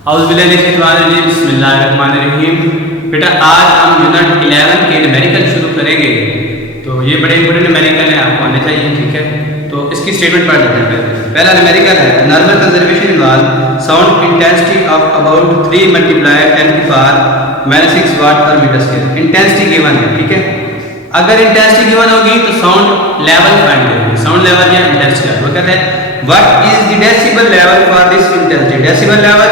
बिस्मिल्लाहिर्रहमानिर्रहीम। बेटा आज हम यूनिट 11 के न्यूमेरिकल शुरू करेंगे। तो ये बड़े इंपॉर्टेंट न्यूमेरिकल है, आपको आने चाहिए, ठीक है। तो इसकी स्टेटमेंट पढ़ लेते हैं। पहला न्यूमेरिकल है normal conservation involve sound intensity of about 3 × 10⁻⁻⁶ वाट पर मीटर स्क्वायर। इंटेंसिटी गिवन है, ठीक है। अगर इंटेंसिटी गिवन होगी तो साउंड लेवल फाइंड करेंगे। साउंड लेवल या इंटेंसिटी वो कहते हैं what is the decibel level for this intensity. Decibel level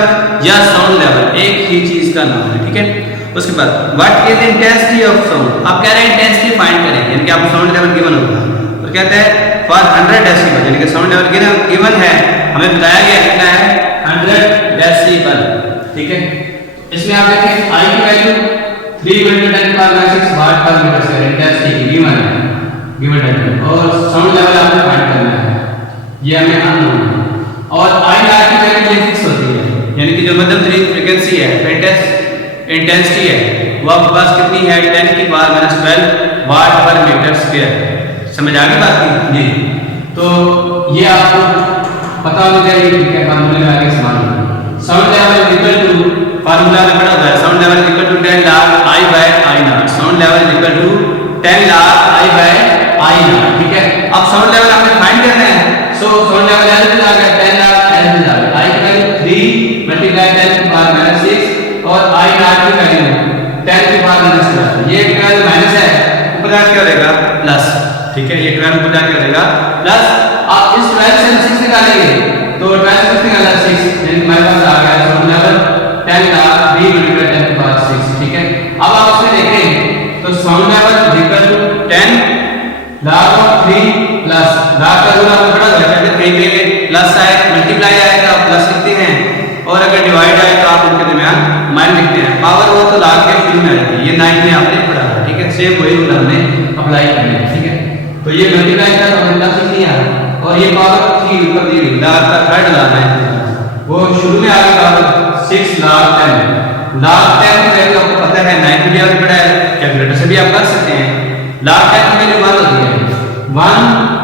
या साउंड लेवल एक ही चीज का नाम है, ठीक है। उसके बाद what is intensity of sound. आप कह रहे हैं इंटेंसिटी फाइंड करें, यानी कि आपको साउंड लेवल गिवन होगा तो कहते हैं फॉर 100 डेसिबल, यानी कि साउंड लेवल गिवन है, हमें बताया गया कितना है 100 डेसिबल, ठीक है। इसमें आप देखें आई की वैल्यू 3 × 10⁻⁶ वाट पर मीटर स्क्वायर इंटेंसिटी गिवन है, गिवन है। और साउंड लेवल आपको फाइंड करना है, ये हमें अननोन है। और आई आर की वैल्यू ये फिक्स होती है, यानी कि जो मध्यम फ्रीक्वेंसी है, इंटेंसिटी है, वो आपके पास कितनी है 10⁻⁻12 वाट पर मीटर स्क्वायर। समझ आ गई बात की जी। तो ये आपको पता होना चाहिए, ठीक है। फार्मूले में आगे इस्तेमाल होगा। Sound level equal to, formula में पढ़ा हुआ है, sound level equal to 10 log I/I0। Sound level equal to 10 log I/I0, ठीक है। अब साउंड लेवल आपने फाइंड करना है, सो साउंड लेवल एल मिल जाएगा 10 लाख एल मिल जाएगा। आई की वैल्यू 3 × 10⁻⁻⁶ और आई नॉट की वैल्यू 10⁻⁻⁴। ये 12 माइनस है, ऊपर जाके क्या रहेगा प्लस, ठीक है। ये 12 ऊपर जाके रहेगा प्लस। आप इस 12 से 6 निकालेंगे तो 12 से निकाला 6, यानी हमारे पास आ गया साउंड लेवल 10 लाख 3 × 10⁻⁶, ठीक है। अब आप इसमें देखें तो sound level equal to 10 log और 3 प्लस लाख का गुना बड़ा हो जाता है, कहीं पे प्लस आए मल्टीप्लाई आए तो आप प्लस लिखते हैं, और अगर डिवाइड आए तो आप उनके दरमियान माइनस लिखते हैं। पावर वो तो लाख के शुरू में आएगी, ये 9 में आपने पढ़ा है, ठीक है। सेम वही रूल हमने अप्लाई करना है, ठीक है। तो ये मल्टीप्लाई का तो प्लस नहीं आया, और ये पावर की ऊपर दी हुई लाख का थर्ड लाना है, वो शुरू में आ गया 6 लाख 10 लाख 10 की वैल्यू आपको पता है 9 भी आपने पढ़ा है, कैलकुलेटर से भी आप कर सकते हैं। लाख 10 की वैल्यू 1 होती है, 1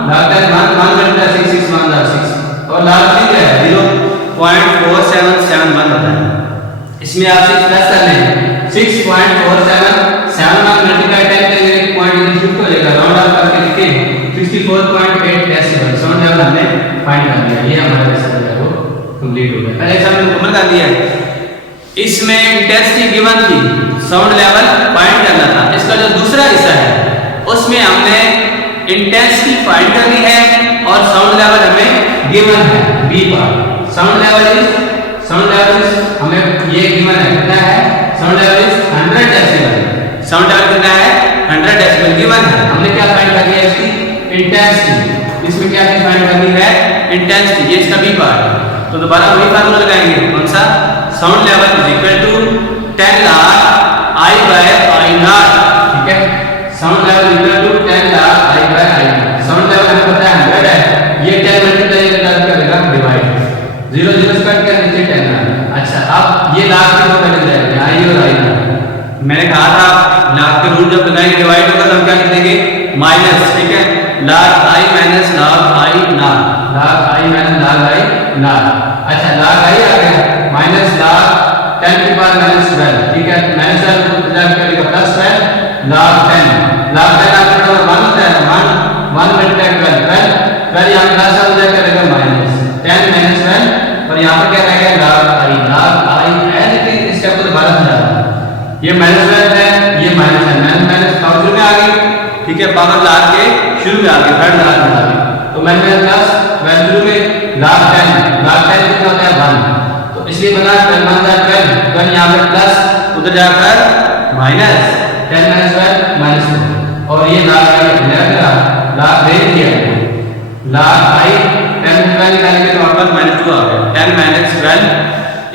लाख 10 1 × 6 1 लाख 6, और लाख 3 क्या है 0.4771 होता है। इसमें आप 6 प्लस कर लें 6.4771 मल्टीप्लाई 10 करेंगे, पॉइंट इधर शिफ्ट हो जाएगा, राउंड ऑफ करके लिखें 64.8 डेसिबल। साउंड लेवल हमने फाइंड कर लिया, ये हमारा लेसन है वो कंप्लीट हो गया। पहले एग्जाम में मुकम्मल कर दिया। इसमें इंटेंसिटी गिवन थी, साउंड लेवल फाइंड करना था। इसका जो दूसरा हिस्सा है उसमें हमने इंटेंसिटी फाइंड करनी है और साउंड लेवल हमें गिवन है बी पर। साउंड लेवल इज हमें ये गिवन है, कितना है sound level is 100 decibel. Sound level कितना है 100 डेसिबल गिवन है। हमने क्या फाइंड करनी है इसकी इंटेंसिटी। इसमें क्या फाइंड करनी है इंटेंसिटी, ये इसका बी पार्ट। तो दोबारा वही फार्मूला लगाएंगे, कौन सा sound level is equal to 10 log I/I0, ठीक है। Sound level equal to 10 log I/I0। Sound level हमें पता है 100 है, ये 10 मल्टीप्लाई करेगा डिवाइड 0 0 कट के नीचे 10 आ। अच्छा, अब ये लाख के दो कट जाएंगे आई और आई। मैंने कहा था लाख के रूट जब लगाएंगे डिवाइड होगा तब क्या लिखेंगे माइनस, ठीक है। Lakh I minus lakh I lakh, lakh I minus lakh I lakh. अच्छा, लाख I आ गया माइनस लाख 10⁻⁻12, ठीक है। माइनस 12 को करेगा प्लस 12 लाख 10 लाख 10 आपका 1 होता है, 1 मल्टीप्लाई 12 12 यहां प्लस आ जाएगा माइनस 10 माइनस 12, और यहां पर क्या रहेगा लाख I है, लेकिन इस स्टेप को दोबारा समझाना। ये माइनस 12 है, ये माइनस है, माइनस शुरू में आ गई, ठीक है। पावर लाख के शुरू में आ गई, थर्ड लाख में आ गई, तो माइनस प्लस 12 शुरू में लाख 10 कितना होता है 1, तो इसलिए बना 10 12 यहां पर प्लस उधर जाकर माइनस 10 12 -2, और ये लाख लाख दे दिया लाख I 10 12 निकालेंगे तो आपका -2 आ गया। 10 - 12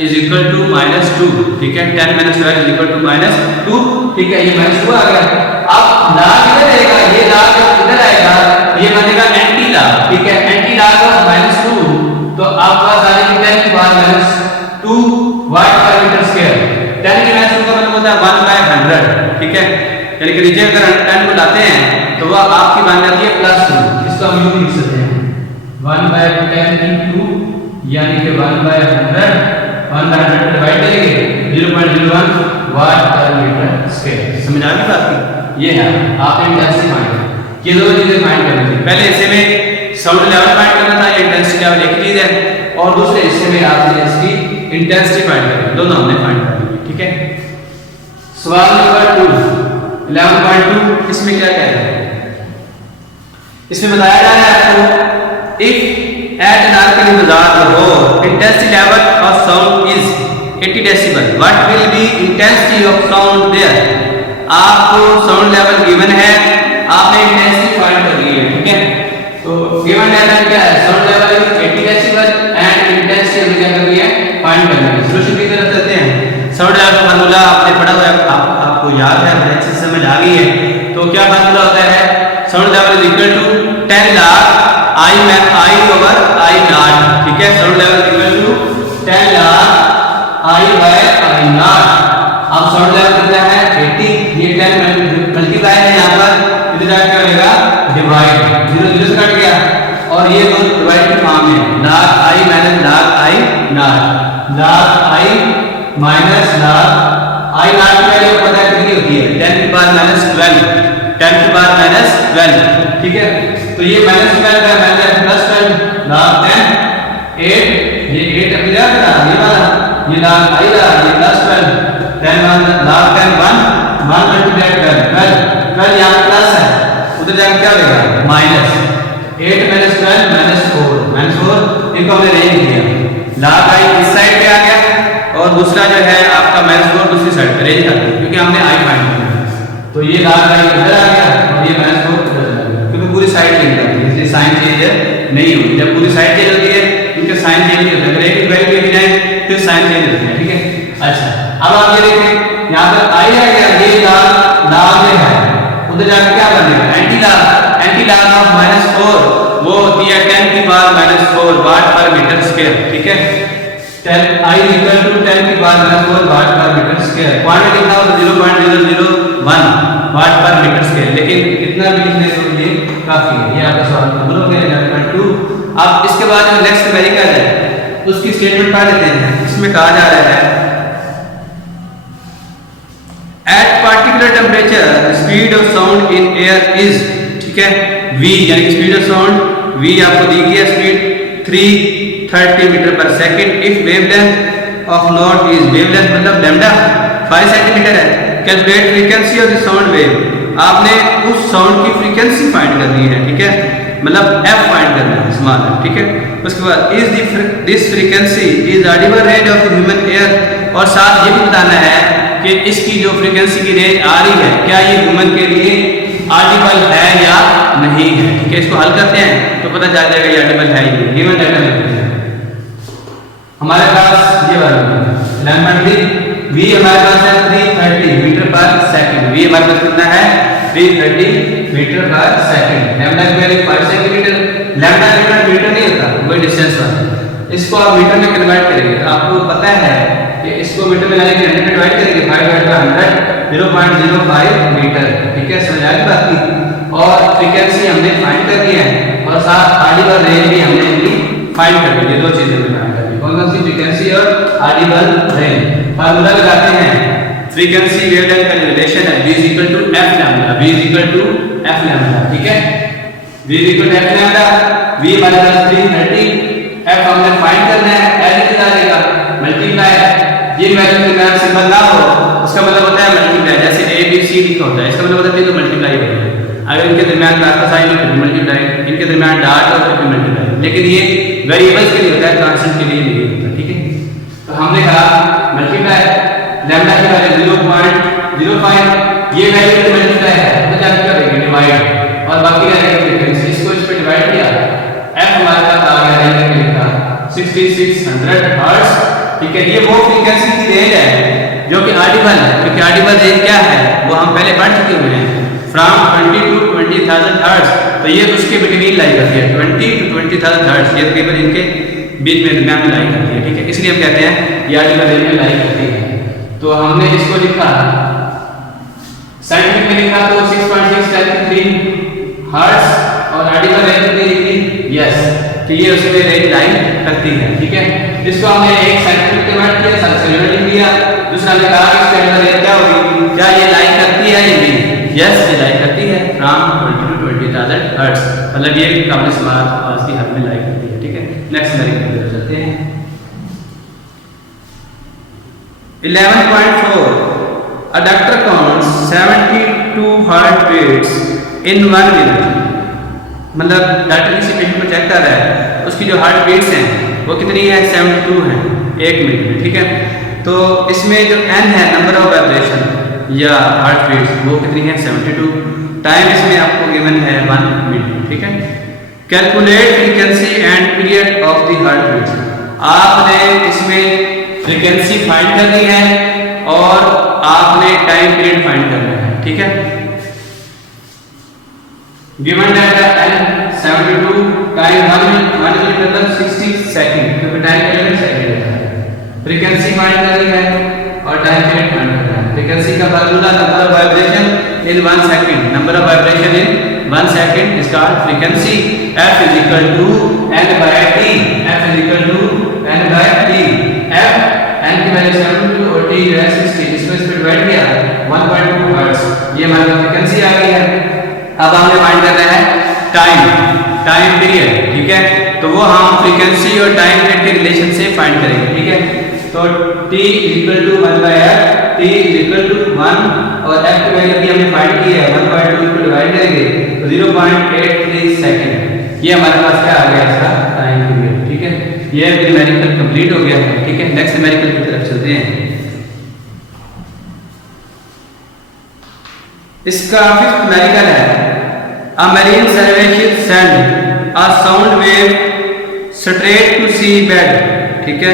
इज इक्वल टू -2, ठीक है। 10 - 12 इज इक्वल टू -2, ठीक है। ये -2 आ गया। अब लाख इधर आएगा, ये लाख इधर आएगा, ये बनेगा एंटी लाख, ठीक है। एंटी लाख और -2, तो आपके पास आ जाएगी 10⁻2 वाट पर मीटर स्क्वायर। 10 की वैल्यू का मतलब होता है 1/100, ठीक है। यानी कि नीचे अगर 10 को लाते हैं तो वह आपकी बन जाती है +2। इसको हम यूं लिख सकते हैं 1/10 × यानी कि 1/100 1/100 डिवाइड करेंगे 0.01 वाट पर मीटर स्क्वायर। समझ आ गई बात की? ये है आपने इंटेंसिटी फाइंड, ये दो चीजें फाइंड करनी थी। पहले हिस्से में साउंड लेवल फाइंड करना था, इंटेंसिटी लेवल एक चीज है, और दूसरे हिस्से में आपने इसकी इंटेंसिटी फाइंड करनी है, दोनों हमने फाइंड करनी है। ठीक है, सवाल नंबर 2 11.2 इसमें क्या कह रहे हैं? इसमें बताया जा रहा है आपको if at an alkali bazaar Lahore intensity level of sound is 80 decibel what will be intensity of sound there? आपको साउंड लेवल गिवन है, आपने इंटेंसिटी फाइंड करनी है। ठीक है, तो गिवन डाटा क्या है? Sound level is 80 decibel and intensity हमें क्या करनी है? फाइंड करनी है। सॉल्यूशन की तरफ चलते हैं। साउंड लेवल का फार्मूला आपने पढ़ा हुआ है, आपको याद है, अच्छे से समझ आ गई है। तो क्या फार्मूला होता है? Sound level is equal to 10 log I over I naught। ठीक है, sound level equal to 10 log I by I naught। अब साउंड लेवल कितना है? 80, ये 10 मल्टीप्लाई है यहाँ पर, इधर क्या होगा? डिवाइड, 0 0 से कट गया, और ये दो डिवाइड के फॉर्म में lakh I minus lakh I naught, lakh I minus lakh I naught की वैल्यू पता है कितनी होती है? 10 की पावर माइनस 12, 10 की पावर माइनस 12। ठीक है, तो ये माइनस 12 का माइनस प्लस 12 लाख 10 8, ये 8 अभी जा रहा है, ये वाला ये लाख आई रहा, ये प्लस 12 10 लाख 10 1 मल्टीप्लाई 12 यहाँ पे प्लस है, उधर जाके क्या होगा? माइनस 8 माइनस 12 माइनस 4 इनको हमने रेंज दिया। लाख आई इस साइड पे आ गया और दूसरा जो है आपका माइनस 4 दूसरी साइड पे रेंज कर दिया, क्योंकि हमने आई फाइंड किया। तो ये लाख आई इधर आ गया और ये माइनस 4 इधर आ गया, क्योंकि पूरी साइड चेंज करती है, इसलिए साइन चेंज नहीं होती। जब पूरी साइड चेंज होती है इनके साइन चेंज नहीं होता, अगर एक ही वैल्यू लेके जाए फिर साइन चेंज होते हैं। ठीक है, अच्छा अब आप ये देखें यहाँ पर आई आ गया, ये लाख में है, उधर जाकर क्या बनेगा? एंटी लाख ऑफ -4 वो होती है 10 की पावर -4 वाट पर मीटर स्क्वायर। ठीक है, 10 I इक्वल टू 10 की पावर -4 वाट पर मीटर स्क्वायर। क्वांटिटी लिखा हो 0.001 वाट पर मीटर स्क्वायर, लेकिन इतना भी लिखने के लिए काफी है। ये आपका सवाल नंबर हो गया 11.2। अब इसके बाद जो नेक्स्ट अमेरिका है उसकी स्टेटमेंट पढ़ लेते हैं। इसमें कहा जा रहा है eight particular temperature speed of sound in air is, ठीक है, v यानी स्पीड ऑफ साउंड v आपको दी गई है स्पीड 330 मीटर पर second if wavelength of note is wavelength मतलब लैम्डा 5 सेंटीमीटर है। Calculate frequency of the sound wave, आपने उस साउंड की फ्रीक्वेंसी फाइंड करनी है। ठीक है, मतलब f फाइंड करना है, स्मॉल है। ठीक है, उसके बाद is this frequency is Audible range of human air, और साथ ये भी बताना है कि इसकी जो फ्रीक्वेंसी की रेंज आ रही है क्या ये ह्यूमन के लिए ऑडिबल है या नहीं है। ठीक है, इसको हल करते हैं तो पता चल जाएगा ये ऑडिबल है या नहीं। डाटा लेते हैं हमारे पास, ये वाला v हमारे पास है 330 मीटर पर सेकंड, v हमारे पास कितना है? 330 मीटर पर सेकंड। लैम्डा की वैल्यू 5 सेंटीमीटर, लैम्डा मीटर नहीं होता, वही डिस्टेंस वाला। इसको आप मीटर में कन्वर्ट करेंगे तो आपको पता है कि इसको मीटर में लाने के 100 में डिवाइड करेंगे, 5/100 0.05 मीटर। ठीक है, समझ आ गई बात की। और फ्रीक्वेंसी हमने फाइंड करनी है और साथ ऑडिबल रेंज भी हमने इनकी फाइंड करनी है। दो चीजें हमने फाइंड करनी है, कौन सी? फ्रीक्वेंसी और ऑडिबल रेंज। फार्मूला लगाते हैं, फ्रीक्वेंसी वेवलेंथ का रिलेशन है v = f lambda, v = f lambda. ठीक है, v = f लैम्डा, v हमारे पास 330, f हमने फाइंड करना है, l कितना आएगा? मल्टीप्लाई। ये वैल्यू के दरमियान सिंबल ना हो उसका मतलब होता है मल्टीप्लाई, जैसे a b c लिखा होता है, इसका मतलब होता है तो मल्टीप्लाई होगा। अगर इनके दरमियान डॉट का साइन हो तो मल्टीप्लाई, इनके दरमियान डॉट हो तो मल्टीप्लाई, लेकिन ये वेरिएबल्स के लिए होता है, कांस्टेंट के लिए नहीं होता। ठीक है, तो हमने कहा मल्टीप्लाई, लैम्डा की वैल्यू 0.05, ये वैल्यू तो मल्टीप्लाई है तो क्या करेंगे? डिवाइड, और बाकी रहेगा फ्रीक्वेंसी, इसको इस पे डिवाइड किया, f हमारे पास आ गया रेंज में लिखा 6600 हर्ट्ज। ठीक है, ये वो फ्रीक्वेंसी की रेंज है जो कि ऑडिबल है, क्योंकि ऑडिबल रेंज क्या है वो हम पहले पढ़ चुके हुए हैं, फ्रॉम 20 to 20000 हर्ट्ज। तो ये उसके बिटवीन लाई करती है, 20 to 20000 हर्ट्ज, ये तकरीबन इनके बीच में दरमियान में लाई करती है। ठीक है, इसलिए हम कहते हैं ये ऑडिबल रेंज में लाई करती है। तो हमने इसको लिखा साइंटिफिक में लिखा तो 6.6 × 10³ हर्ट्ज, और ऑडिबल रेंज कितनी लिखी? यस कि ये उसमें रेंज लाइन करती है, ठीक है। इसको हमने एक सेंटीमीटर कन्वर्ट किया, सेंटीमीटर लिख दिया। दूसरा हमने कहा कि इसके अंदर रेंज क्या होगी, क्या ये लाइन करती है या नहीं? यस, ये लाइन करती है फ्रॉम 20 to 20,000 हर्ट्ज, मतलब ये काबिल समाअत आवाज की हद में लाइन करती है, ठीक है। नेक्स्ट न्यूमेरिकल की तरफ चलते हैं। 11.4 A doctor counts 72 heart beats in 1 minute। मतलब डॉक्टर किसी पेशेंट को चेक कर रहा है, उसकी जो हार्ट बीट्स हैं वो कितनी है, 72 है 1 मिनट में, ठीक है। तो इसमें जो n है, नंबर ऑफ वाइब्रेशन या हार्ट बीट्स, वो कितनी है 72। टाइम इसमें आपको गिवन है 1 मिनट, ठीक है। Calculate frequency and period of the heart beats. आपने इसमें फ्रीक्वेंसी फाइंड करनी है और आपने टाइम पीरियड फाइंड करना है, ठीक है। Given data n 72, time 1 minute मतलब 60 सेकंड, क्योंकि टाइम पीरियड सेकंड होता है। फ्रीक्वेंसी फाइंड करनी है और टाइम पीरियड फाइंड करना है। फ्रीक्वेंसी का formula number of vibration in 1 second, number of vibration in 1 second is called frequency. f is equal to n by t, f is equal to n by t। f n की value 72 और t जो है 60, इसको इस पे divide किया 1.2 hertz, ये हमारी फ्रीक्वेंसी आ गई है। अब हमने फाइंड करना है टाइम पीरियड, ठीक है। तो वो हम फ्रीक्वेंसी और टाइम पीरियड के रिलेशन से फाइंड करेंगे, ठीक है। तो t equal to 1 by f, t equal to 1 और f की वैल्यू भी हमने फाइंड की है 1.2 को डिवाइड करेंगे तो 0.83 सेकंड, ये हमारे पास क्या आ गया इसका टाइम पीरियड, ठीक है। ये न्यूमेरिकल कंप्लीट हो गया है, ठीक है। नेक्स्ट न्यूमेरिकल की तरफ चलते हैं। इसका फिफ्थ न्यूमेरिकल है A marine survey ship send a sound wave straight to sea bed, ठीक है।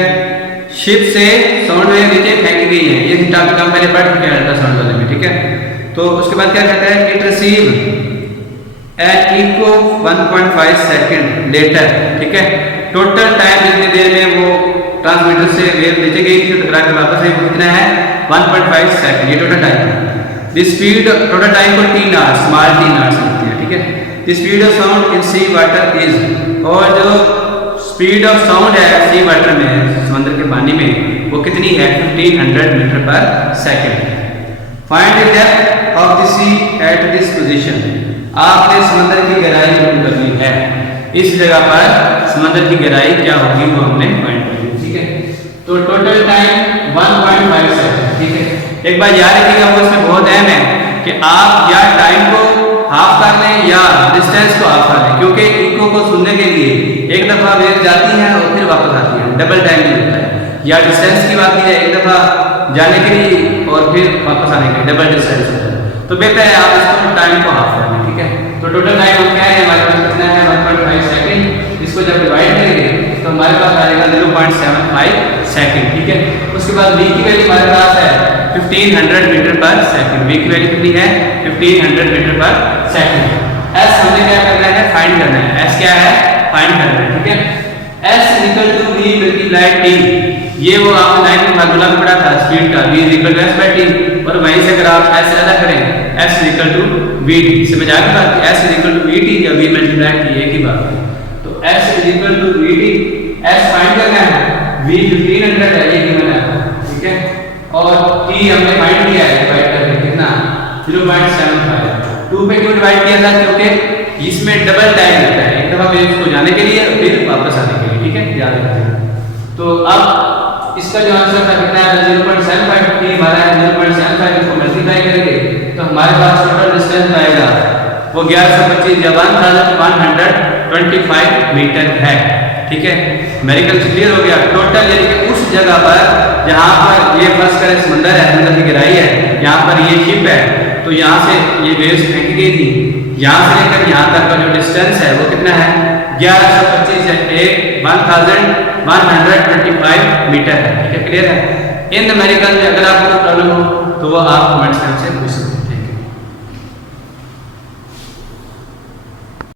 शिप से साउंड वेव नीचे फेंकी गई है, ये टॉपिक हम पहले पढ़ चुके हैं अल्ट्रासाउंड वाले में, ठीक है। तो उसके बाद क्या कहता है, it receive an echo 1.5 second later, ठीक है। टोटल टाइम जितनी देर में वो ट्रांसमीटर से वेव नीचे गई थी टकरा के वापस आई, वो कितना है 1.5 सेकंड, ये टोटल टाइम है। द स्पीड टोटल टाइम को t naught, small t naught होती है, ठीक है। The speed of sound in sea water is, और जो स्पीड ऑफ साउंड है सी वाटर में, समुद्र के पानी में, वो कितनी है 1500 मीटर पर second. Find the depth of the sea at this position. आपने समुद्र की गहराई मालूम करनी है, इस जगह पर समुद्र की गहराई क्या होगी वो हमने फाइंड करनी है, ठीक है। तो टोटल टाइम 1.5 सेकंड, ठीक है। एक बार याद रखिएगा, वो इसमें बहुत अहम है कि आप या टाइम को हाफ कर लें या डिस्टेंस को हाफ कर लें, क्योंकि इको को सुनने के लिए एक दफा वेव जाती है और फिर वापस आती है, डबल टाइम नहीं होता है। या डिस्टेंस की बात की जाए, एक दफा जाने के लिए और फिर वापस आने के लिए डबल डिस्टेंस होता है। तो बेहतर है आप इसको टाइम को हाफ कर लें, ठीक है। तो टोटल टाइम हम क्या है, हमारे पास कितना है 1.5 सेकंड। इसको जब डिवाइड करेंगे तो हमारे पास आएगा 0.75 सेकंड, ठीक है। उसके बाद v की वैल्यू हमारे पास है 1500 मीटर पर सेकंड, v की वैल्यू कितनी है 1500 मीटर पर सेकंड। s हमने क्या करना है, फाइंड करना है। s क्या है, फाइंड करना है, ठीक है। s equal to v multiply t, ये वो आपने लाइन में फार्मूला पढ़ा था स्पीड का, v equal to s by t, और वहीं से अगर आप s ज्यादा करें s इक्वल टू vt, समझ आ गई बात, s इक्वल टू vt या v मल्टीप्लाई t एक ही बात है। तो s equal to vt, s find करना है, v 1500 है ये गिवन है, ठीक है। और t हमने फाइंड किया है डिवाइड करके कितना 0.75। 2 पे क्यों डिवाइड किया था, क्योंकि इसमें डबल टाइम लगता है, एक दफा वेव को जाने के लिए फिर वापस आने के लिए, ठीक है, याद रखिए। तो अब इसका जो आंसर था कितना है 0.75, t हमारा है 0.75, इसको मल्टीप्लाई करेंगे तो हमारे पास टोटल डिस्टेंस आएगा वो 1125 या 1125 मीटर है, ठीक है। न्यूमेरिकल क्लियर हो गया। टोटल यानी कि उस जगह पर जहां पर ये फर्स्ट करे समंदर है, समंदर की गहराई है, यहाँ पर ये शिप है, तो यहाँ से ये वेव्स फेंकी गई थी, यहाँ से लेकर यहाँ तक का जो डिस्टेंस है वो कितना है 1125 है, 1125 मीटर है, ठीक है, क्लियर है। इन न्यूमेरिकल में अगर आपको प्रॉब्लम हो तो वो आप कमेंट सेक्शन से पूछ सकते हैं।